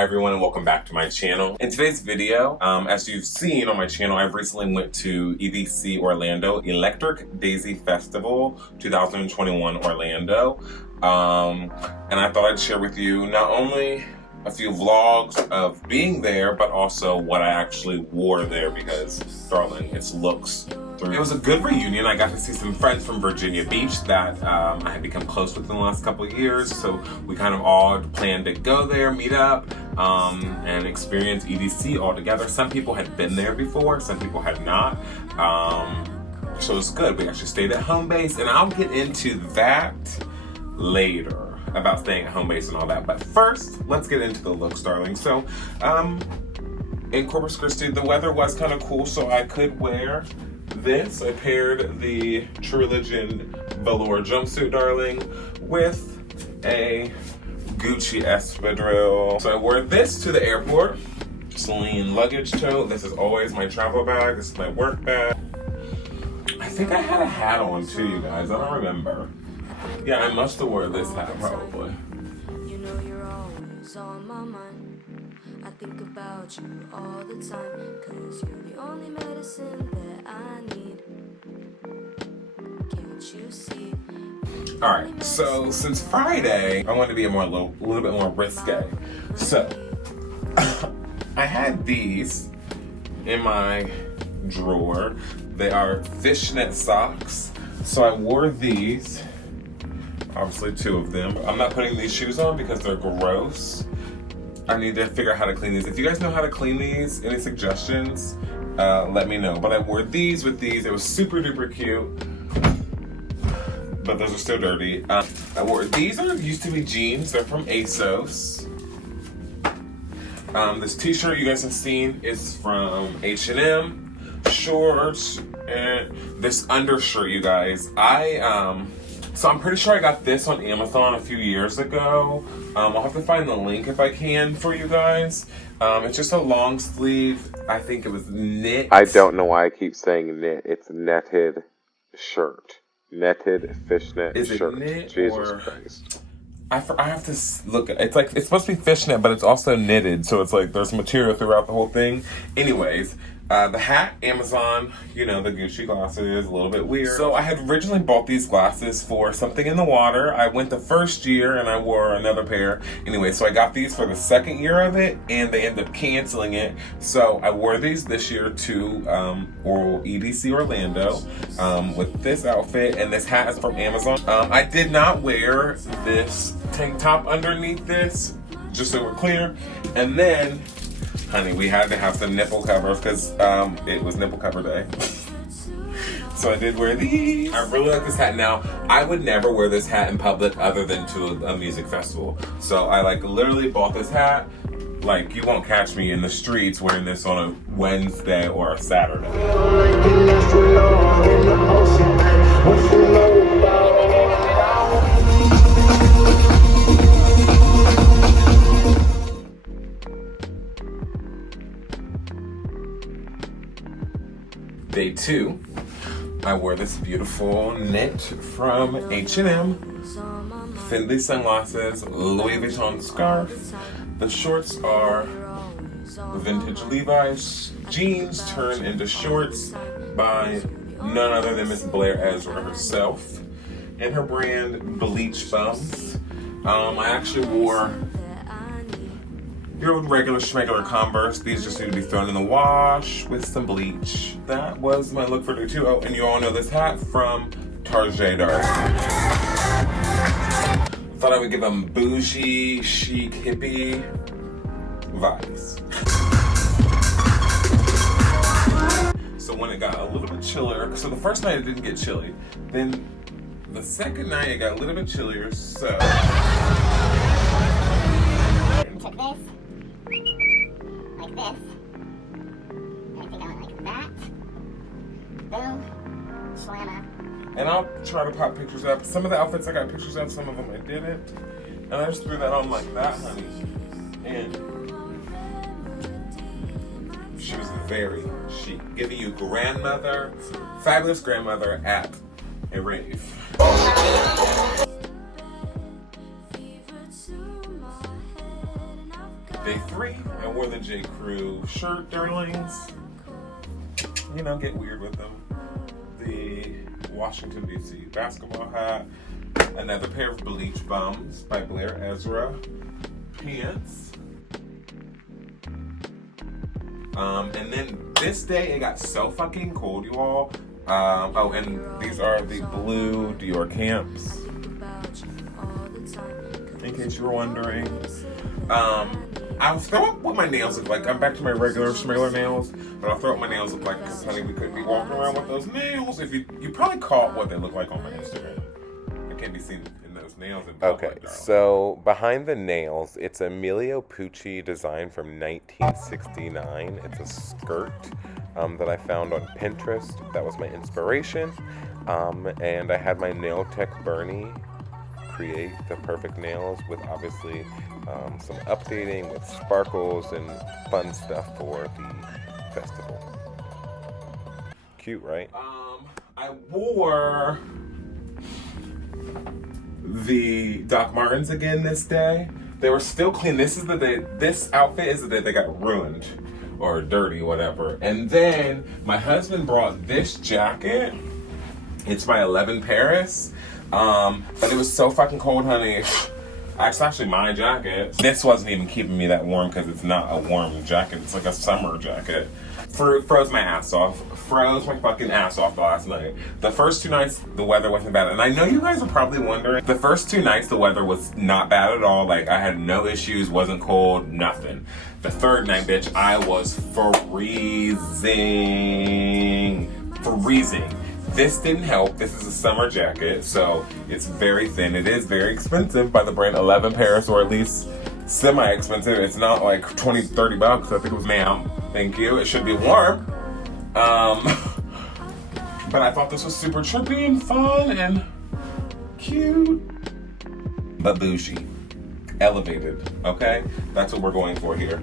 Hi everyone and welcome back to my channel. In today's video, as you've seen on my channel, I've recently went to EDC Orlando, Electric Daisy Festival 2021 Orlando. And I thought I'd share with you not only a few vlogs of being there, but also what I actually wore there because, darling, it's looks. It was a good reunion. I got to see some friends from Virginia Beach that I had become close with in the last couple of years. So we kind of all planned to go there, meet up, and experience EDC all together. Some people had been there before, some people had not. So it was good. We actually stayed at Homebase, and I'll get into that later about staying at Homebase and all that. But first, let's get into the looks, darling. So in Corpus Christi, the weather was kind of cool, so I could wear this. I paired the True Religion velour jumpsuit, darling, with a Gucci espadrille. So I wore this to the airport. Celine luggage tote. This is always my travel bag. This is my work bag. I think I had a hat on too, you guys. I don't remember. Yeah, I must have worn this hat probably. You know you're always on my mind. I think about you all the time, 'cause you're the only medicine that I need. Can't you see? Alright, so since Friday, I wanted to be a little bit more risque. So, I had these in my drawer. They are fishnet socks. So I wore these, obviously 2 of them. I'm not putting these shoes on because they're gross. I need to figure out how to clean these. If you guys know how to clean these, any suggestions, let me know. But I wore these with these. It was super duper cute. But those are still dirty. I wore these used to be jeans. They're from ASOS. This t-shirt you guys have seen is from H&M. Shorts and this undershirt, you guys. So I'm pretty sure I got this on Amazon a few years ago. I'll have to find the link if I can for you guys. It's just a long sleeve. I think it was knit. I don't know why I keep saying knit. It's netted shirt. Netted fishnet Is it shirt. knit Jesus or... Christ. I have to look. It's like, it's supposed to be fishnet, but it's also knitted. So it's like there's material throughout the whole thing. Anyways. The hat, Amazon, you know, the Gucci glasses, a little bit weird. So I had originally bought these glasses for something in the water. I went the first year and I wore another pair. Anyway, so I got these for the second year of it and they ended up canceling it. So I wore these this year to EDC Orlando with this outfit, and this hat is from Amazon. I did not wear this tank top underneath this, just so we're clear. And then, honey, we had to have some nipple covers because it was nipple cover day. So I did wear these. I really like this hat. Now, I would never wear this hat in public other than to a music festival. So I like literally bought this hat. Like, you won't catch me in the streets wearing this on a Wednesday or a Saturday. Day 2, I wore this beautiful knit from H&M, Findlay sunglasses, Louis Vuitton scarf. The shorts are vintage Levi's jeans turned into shorts by none other than Miss Blair Ezra herself, and her brand Bleach Bums. I actually wore your old regular schmegular Converse. These just need to be thrown in the wash with some bleach. That was my look for day 2. Oh, and you all know this hat from Target Dark. Thought I would give them bougie, chic, hippie vibes. So when it got a little bit chillier, so the first night it didn't get chilly. Then the second night it got a little bit chillier, so... Took this. Like this. And I think I went like that. Boom. Slamma. And I'll try to pop pictures up. Some of the outfits I got pictures of, some of them I didn't. And I just threw that on like that, honey. And she was very chic. Giving you grandmother, fabulous grandmother at a rave. Day 3, I wore the J. Crew shirt, darlings. You know, get weird with them. The Washington, D.C. basketball hat. Another pair of Bleach Bums by Blair Ezra pants. And then this day, it got so fucking cold, you all. Oh, and these are the blue Dior camps. In case you were wondering. I'll throw up what my nails look like. I'm back to my regular smaller nails, but I'll throw up what my nails look like because, honey, we couldn't be walking around with those nails. If you probably caught what they look like on my Instagram. It can't be seen in those nails. Okay, so behind the nails, it's Emilio Pucci design from 1969. It's a skirt that I found on Pinterest. That was my inspiration. And I had my nail tech Bernie create the perfect nails with obviously some updating with sparkles and fun stuff for the festival. Cute, right? I wore the Doc Martens again this day. They were still clean. This outfit is the day they got ruined or dirty, whatever. And then my husband brought this jacket. It's by 11 Paris. But it was so fucking cold, honey. It's actually my jacket. This wasn't even keeping me that warm because it's not a warm jacket. It's like a summer jacket. Froze my ass off. Froze my fucking ass off last night. The first 2 nights, the weather wasn't bad. And I know you guys are probably wondering, the first 2 nights, the weather was not bad at all. Like, I had no issues, wasn't cold, nothing. The third night, bitch, I was freezing. This didn't help. This is a summer jacket, so it's very thin. It is very expensive by the brand 11 Paris, or at least semi-expensive. It's not like 20, 30 bucks. I think it was, ma'am. Thank you. It should be warm. But I thought this was super trippy and fun and cute. But bougie. Elevated, okay? That's what we're going for here.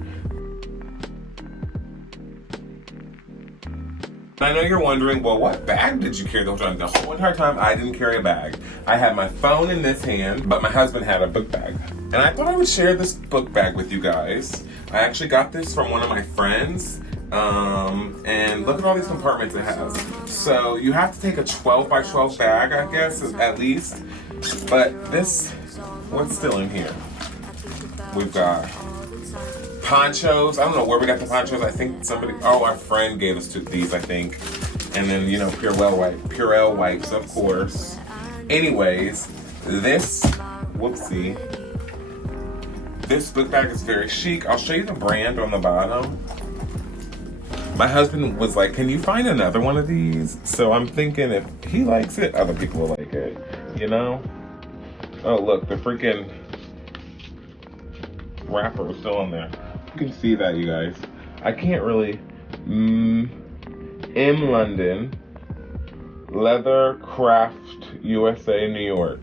I know you're wondering, well, what bag did you carry the whole time? The whole entire time, I didn't carry a bag. I had my phone in this hand, but my husband had a book bag. And I thought I would share this book bag with you guys. I actually got this from one of my friends. And look at all these compartments it has. So you have to take a 12 by 12 bag, I guess, at least. But this, what's still in here? We've got ponchos. I don't know where we got the ponchos. I think our friend gave us these, I think. And then, you know, Purell wipes, of course. Anyways, this book bag is very chic. I'll show you the brand on the bottom. My husband was like, can you find another one of these? So I'm thinking if he likes it, other people will like it, you know? Oh, look, the freaking wrapper was still on there. You can see that, you guys. I can't really. M London, Leather Craft USA, New York.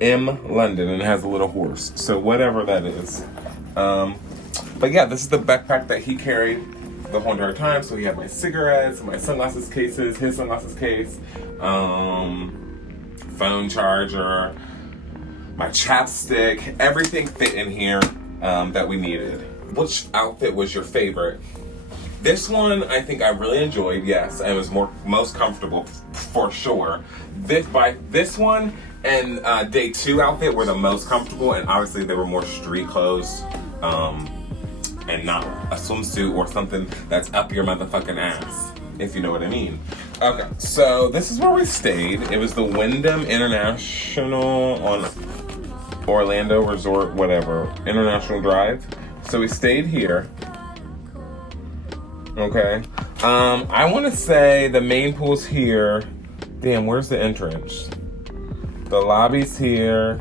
M London, and it has a little horse. So whatever that is. But yeah, this is the backpack that he carried the whole entire time. So he had my cigarettes, my sunglasses cases, his sunglasses case, phone charger, my chapstick, everything fit in here that we needed. Which outfit was your favorite? This one, I think I really enjoyed, yes, and was most comfortable for sure. This one and day 2 outfit were the most comfortable, and obviously they were more street clothes, and not a swimsuit or something that's up your motherfucking ass, if you know what I mean. Okay, so this is where we stayed. It was the Wyndham International on Orlando Resort, whatever, International Drive. So we stayed here. Okay. I want to say the main pool's here. Damn, where's the entrance? The lobby's here.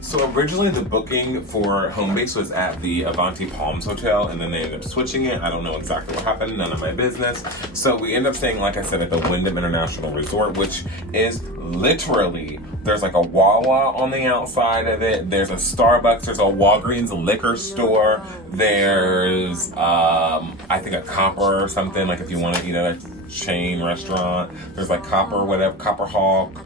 So originally the booking for Homebase was at the Avanti Palms Hotel, and then they ended up switching it. I don't know exactly what happened, none of my business. So we ended up staying, like I said, at the Wyndham International Resort, which is literally, there's like a Wawa on the outside of it, there's a Starbucks, there's a Walgreens liquor store, there's, I think a Copper or something, like if you want to eat at a chain restaurant, there's like Copper, whatever, Copper Hawk,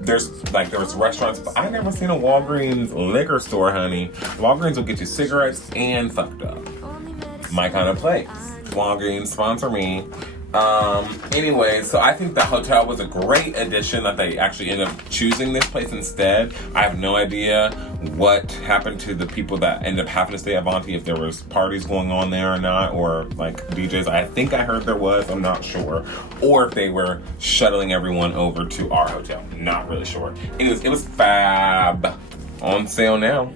there was restaurants, but I never seen a Walgreens liquor store, honey. Walgreens will get you cigarettes and fucked up. My kind of place. Walgreens, sponsor me. Anyway, so I think the hotel was a great addition that they actually ended up choosing this place instead. I have no idea what happened to the people that ended up having to stay at Avanti, if there was parties going on there or not, or like DJs. I think I heard there was, I'm not sure. Or if they were shuttling everyone over to our hotel. Not really sure. Anyways, it was fab. On sale now.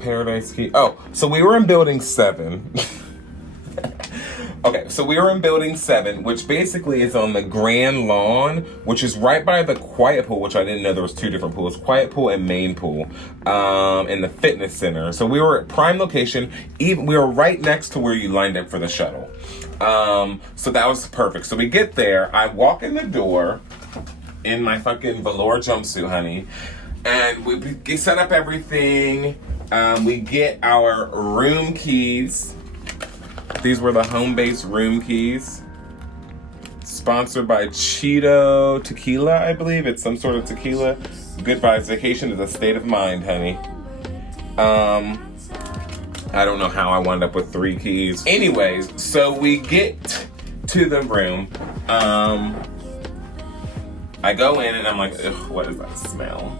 Paradise Key. Oh, so we were in building 7. Okay, so we were in building 7, which basically is on the Grand Lawn, which is right by the Quiet Pool, which I didn't know there was 2 different pools, Quiet Pool and Main Pool, in the fitness center. So we were at prime location. Even we were right next to where you lined up for the shuttle. So that was perfect. So we get there. I walk in the door in my fucking velour jumpsuit, honey, and we set up everything. We get our room keys. These were the Homebase room keys. Sponsored by Cheeto Tequila, I believe. It's some sort of tequila. Good vibes. Vacation is a state of mind, honey. I don't know how I wound up with 3 keys. Anyways, so we get to the room. I go in and I'm like, ugh, what is that smell?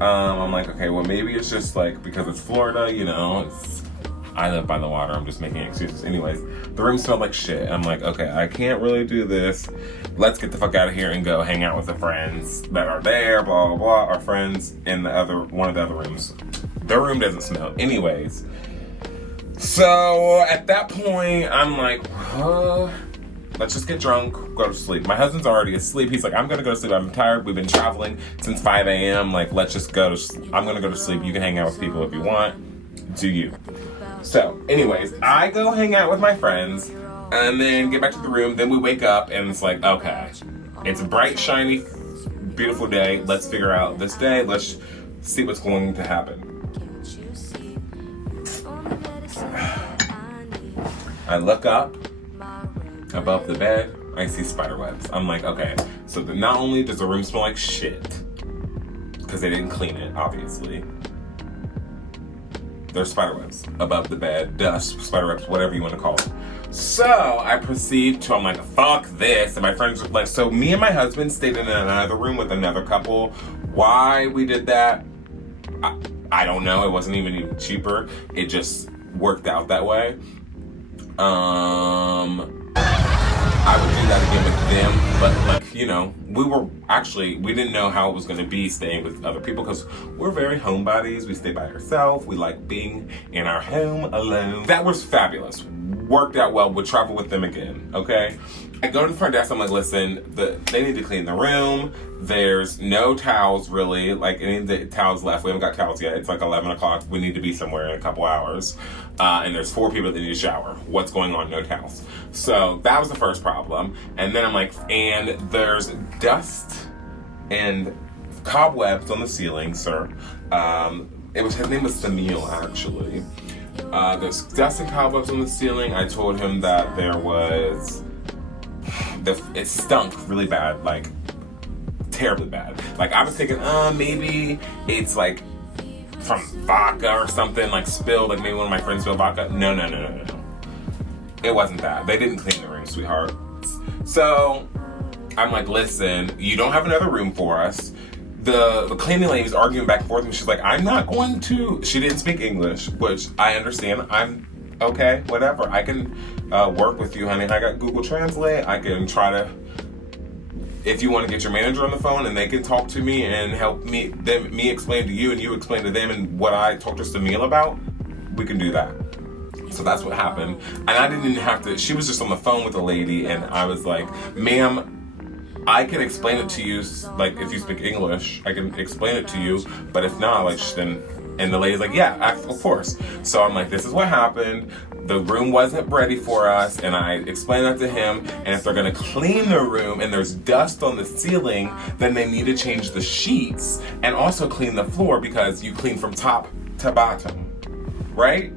I'm like, okay, well, maybe it's just like because it's Florida, you know, I live by the water, I'm just making excuses. Anyways, the room smelled like shit. I'm like, okay, I can't really do this. Let's get the fuck out of here and go hang out with the friends that are there, blah, blah, blah. Our friends in one of the other rooms. Their room doesn't smell. Anyways, so at that point, I'm like, let's just get drunk, go to sleep. My husband's already asleep. He's like, I'm gonna go to sleep. I'm tired. We've been traveling since 5 a.m. Like, let's just go to sleep. I'm gonna go to sleep. You can hang out with people if you want. Do you? So, anyways, I go hang out with my friends and then get back to the room. Then we wake up and it's like, okay, it's a bright, shiny, beautiful day. Let's figure out this day. Let's see what's going to happen. I look up above the bed, I see spider webs. I'm like, okay, so not only does the room smell like shit, because they didn't clean it, obviously, there's spider webs above the bed, dust, spider webs, whatever you want to call it. So I proceed to, I'm like, fuck this. And my friends were like, so me and my husband stayed in another room with another couple. Why we did that, I don't know. It wasn't even cheaper. It just worked out that way. I would do that again with them, but like, you know, we didn't know how it was going to be staying with other people because we're very homebodies. We stay by ourselves. We like being in our home alone. That was fabulous. Worked out well. Would travel with them again, okay? I go to the front desk. I'm like, listen, they need to clean the room. There's no towels, really. Like, any of the towels left. We haven't got towels yet. It's like 11 o'clock. We need to be somewhere in a couple hours. And there's 4 people that need a shower. What's going on? No towels. So that was the first problem. And then I'm like, and there's dust and cobwebs on the ceiling, sir. His name was Samuel, actually. There's dust and cobwebs on the ceiling. I told him that there was... it stunk really bad, like terribly bad. Like I was thinking, maybe it's like from vodka or something, like spilled, like maybe one of my friends spilled vodka. No. It wasn't that. They didn't clean the room, sweetheart. So I'm like, listen, you don't have another room for us. The cleaning lady was arguing back and forth, and she's like, I'm not going to. She didn't speak English, which I understand. I'm okay, whatever. I can work with you, honey. I got Google Translate. I can try to, if you want to get your manager on the phone and they can talk to me and help me explain to you and you explain to them and what I talked to Samil about, we can do that. So that's what happened. And I didn't even have to, she was just on the phone with the lady and I was like, ma'am, I can explain it to you, like, if you speak English, I can explain it to you, but if not, like, then, and the lady's like, yeah, of course. So I'm like, this is what happened. The room wasn't ready for us, and I explained that to him, and if they're gonna clean the room and there's dust on the ceiling, then they need to change the sheets and also clean the floor because you clean from top to bottom, right?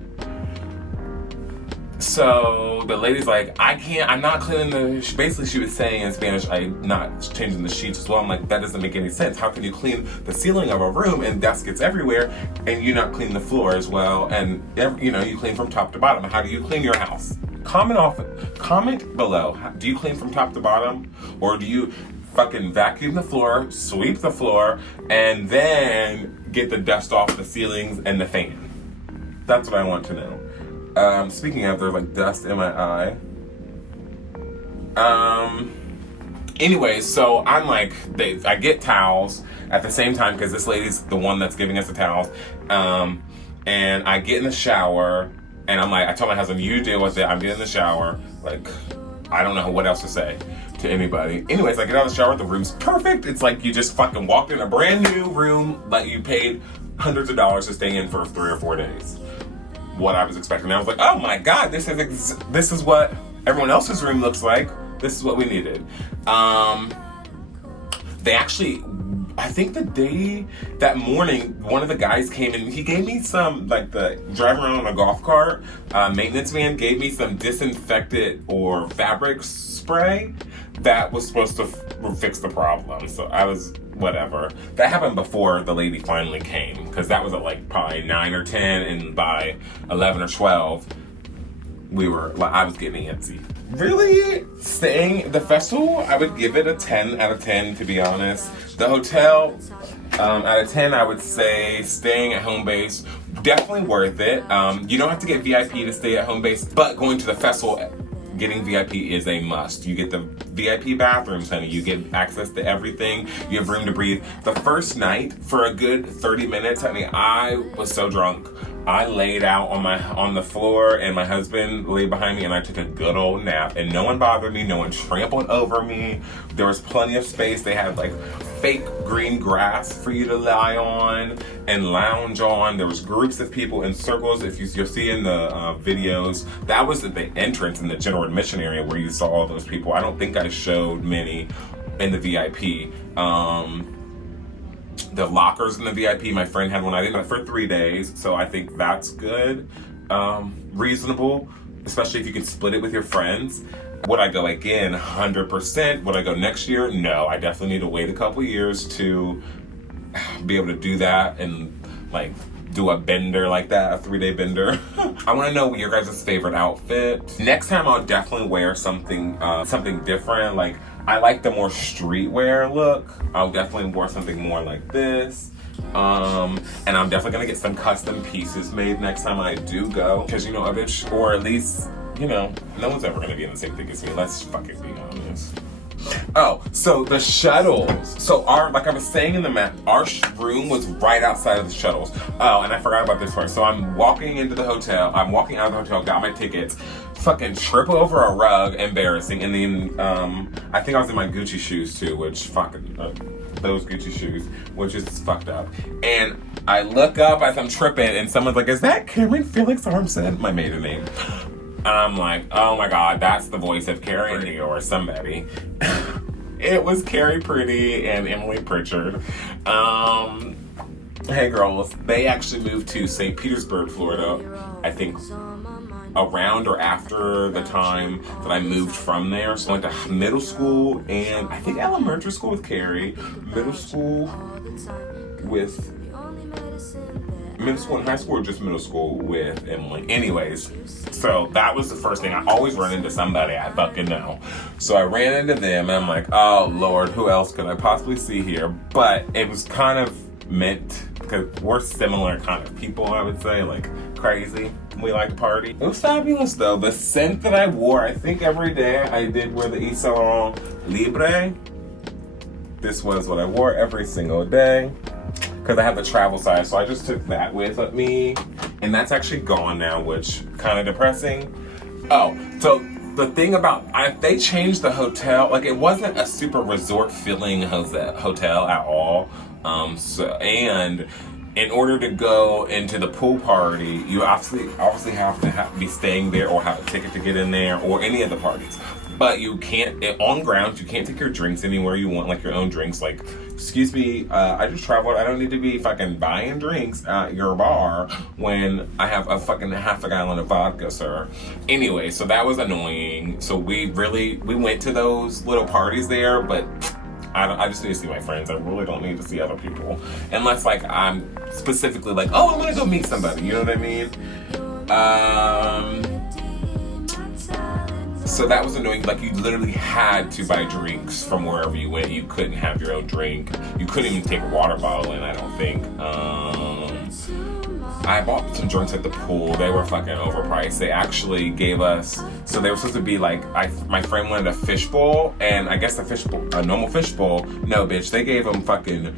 So the lady's like, I'm not cleaning basically she was saying in Spanish, I'm not changing the sheets as well. I'm like, that doesn't make any sense. How can you clean the ceiling of a room and dust gets everywhere and you not clean the floor as well? And you clean from top to bottom. How do you clean your house? Comment below. Do you clean from top to bottom? Or do you fucking vacuum the floor, sweep the floor, and then get the dust off the ceilings and the fan? That's what I want to know. Speaking of, there's like dust in my eye. Anyways, so I'm like, I get towels at the same time because this lady's the one that's giving us the towels. And I get in the shower and I'm like, I told my husband, you deal with it. I'm getting in the shower. Like, I don't know what else to say to anybody. Anyways, I get out of the shower. The room's perfect. It's like you just fucking walked in a brand new room that you paid hundreds of dollars to stay in for 3 or 4 days. What I was expecting. I was like, oh my God, this is what everyone else's room looks like. This is what we needed. They actually, I think that morning, one of the guys came and he gave me some, like the driving around on a golf cart, maintenance man gave me some disinfectant or fabric spray that was supposed to fix the problem. So I was, whatever. That happened before the lady finally came, because that was at like probably 9 or 10, and by 11 or 12, I was getting antsy. Really, staying the festival, I would give it a 10 out of 10, to be honest. The hotel, out of 10, I would say staying at Homebase, definitely worth it. You don't have to get VIP to stay at Homebase, but going to the festival, getting VIP is a must. You get the VIP bathrooms, honey. You get access to everything. You have room to breathe. The first night, for a good 30 minutes, honey, I was so drunk. I laid out on the floor and my husband laid behind me and I took a good old nap and no one bothered me. No one trampled over me. There was plenty of space. They had like fake green grass for you to lie on and lounge on. There was groups of people in circles. If you'll see in the videos, that was at the entrance in the general admission area where you saw all those people. I don't think I showed many in the VIP. The lockers in the VIP, my friend had one. I did it for 3 days, so I think that's good. Reasonable, especially if you can split it with your friends. Would I go again? 100%. Would I go next year? No, I definitely need to wait a couple years to be able to do that and like do a bender like that, a 3-day bender. I want to know your guys' favorite outfit. Next time I'll definitely wear something different. Like, I like the more streetwear look. I'll definitely wear something more like this. And I'm definitely gonna get some custom pieces made next time I do go. Cause a bitch, or at least, no one's ever gonna be in the same thing as me. Let's fucking be honest. Oh, so the shuttles. So like I was saying in the map, our room was right outside of the shuttles. Oh, and I forgot about this part. So I'm walking into the hotel. I'm walking out of the hotel, got my tickets, fucking trip over a rug, embarrassing. And then I think I was in my Gucci shoes too, which fucking, those Gucci shoes, which is fucked up. And I look up as I'm tripping and someone's like, is that Cameron Felix Armstead? My maiden name. I'm like, oh my God, that's the voice of Carrie or somebody. It was Carrie Pretty and Emily Pritchard. Hey girls, they actually moved to St. Petersburg, Florida, I think around or after the time that I moved from there. So I went to middle school and I think elementary school with Carrie, middle school and high school, or just middle school with Emily. Anyways, so that was the first thing. I always run into somebody I fucking know. So I ran into them and I'm like, oh Lord, who else could I possibly see here? But it was kind of meant, because we're similar kind of people, I would say, like crazy. We like to party. It was fabulous though. The scent that I wore, I think every day I did wear the Yves Saint Laurent Libre. This was what I wore every single day, because I have the travel size, so I just took that with me, and that's actually gone now, which kind of depressing. Oh, so the thing about, they changed the hotel, like it wasn't a super resort feeling hotel at all. And in order to go into the pool party, you obviously have to be staying there or have a ticket to get in there, or any of the parties. But you can't, on grounds, you can't take your drinks anywhere you want, like your own drinks. Like, excuse me, I just traveled. I don't need to be fucking buying drinks at your bar when I have a fucking half a gallon of vodka, sir. Anyway, so that was annoying. So we went to those little parties there, but I just need to see my friends. I really don't need to see other people. Unless, like, I'm specifically like, oh, I'm gonna go meet somebody. You know what I mean? So that was annoying. Like, you literally had to buy drinks from wherever you went. You couldn't have your own drink. You couldn't even take a water bottle in, I don't think. I bought some drinks at the pool. They were fucking overpriced. They actually gave us, so they were supposed to be like, my friend wanted a fishbowl, and I guess a normal fishbowl. No, bitch, they gave them fucking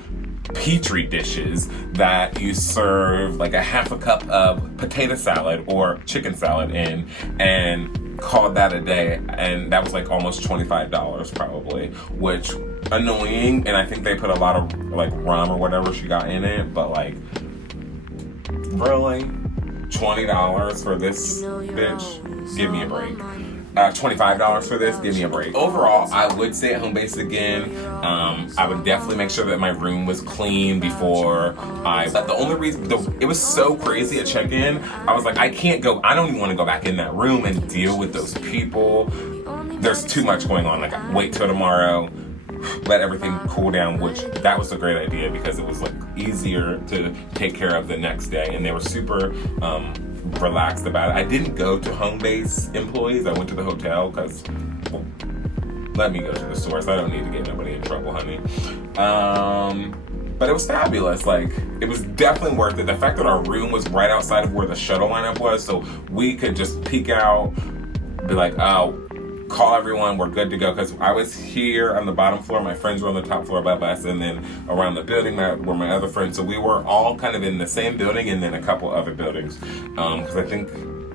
petri dishes that you serve like a half a cup of potato salad or chicken salad in, and called that a day. And that was like almost $25 probably, which annoying. And I think they put a lot of like rum or whatever she got in it, but like, really? $20 for this, bitch? Give me a break. $25 for this? Give me a break. Overall, I would stay at Homebase again. I would definitely make sure that my room was clean before the only reason, it was so crazy at check-in. I was like, I don't even want to go back in that room and deal with those people. There's too much going on. Like, wait till tomorrow, let everything cool down, which that was a great idea because it was like easier to take care of the next day, and they were super relaxed about it. I didn't go to Homebase employees. I went to the hotel because, well, let me go to the source. I don't need to get nobody in trouble, honey. But it was fabulous. Like, it was definitely worth it. The fact that our room was right outside of where the shuttle lineup was, so we could just peek out, be like, oh, call everyone, we're good to go. Because I was here on the bottom floor, my friends were on the top floor by us, and then around the building were my other friends. So we were all kind of in the same building, and then a couple other buildings. Because I think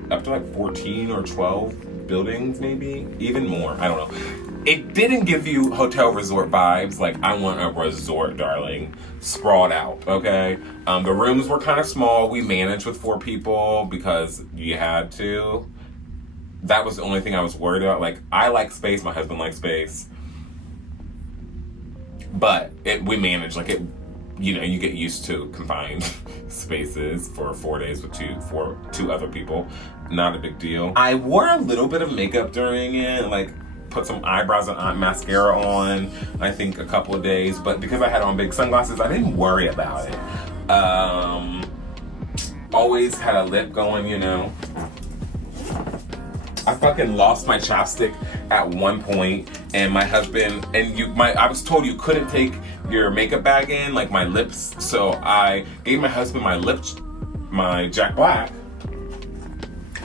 up to like 14 or 12 buildings, maybe even more. I don't know. It didn't give you hotel resort vibes. Like, I want a resort, darling. Sprawled out, okay? The rooms were kind of small. We managed with 4 people because you had to. That was the only thing I was worried about. Like, I like space, my husband likes space, but we managed. Like, it, you know, you get used to confined spaces for 4 days with two other people. Not a big deal. I wore a little bit of makeup during it, like put some eyebrows and mascara on, I think a couple of days, but because I had on big sunglasses, I didn't worry about it. Always had a lip going, you know. I fucking lost my chapstick at one point, and my husband I was told you couldn't take your makeup bag in, like my lips. So I gave my husband my Jack Black,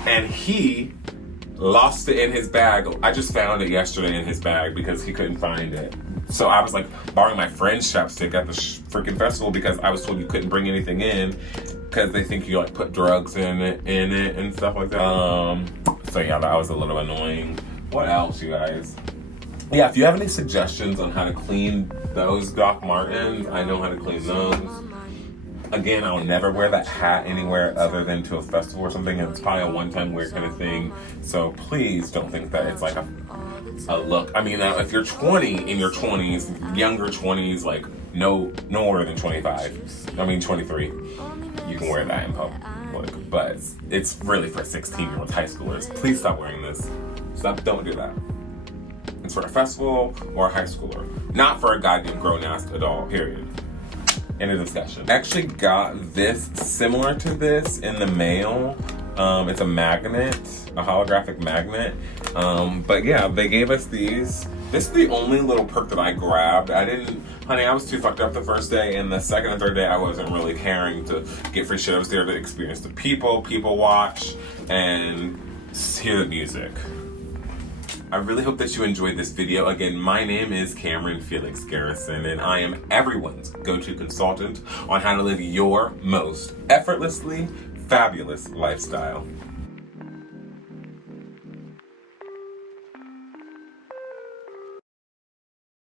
and he lost it in his bag. I just found it yesterday in his bag because he couldn't find it. So I was like borrowing my friend's chapstick at the freaking festival because I was told you couldn't bring anything in because they think you like put drugs in it and stuff like that. So yeah, that was a little annoying. What else, you guys? Yeah, if you have any suggestions on how to clean those Doc Martens, I know how to clean those. Again, I'll never wear that hat anywhere other than to a festival or something. It's probably a one-time wear kind of thing. So please don't think that it's like a look. I mean, if you're 20, in your 20s, younger 20s, like no older than 25, I mean 23, you can wear that in public. But it's really for 16-year-old high schoolers. Please stop wearing this. Don't do that. It's for a festival or a high schooler, not for a goddamn grown-ass adult, period. End of discussion. I actually got this similar to this in the mail. It's a magnet, a holographic magnet. But yeah, they gave us these. This is the only little perk that I grabbed. Honey, I was too fucked up the first day, and the second and third day I wasn't really caring to get free shit. I was there to experience the people watch, and hear the music. I really hope that you enjoyed this video. Again, my name is Cameron Felix Garrison, and I am everyone's go-to consultant on how to live your most effortlessly fabulous lifestyle.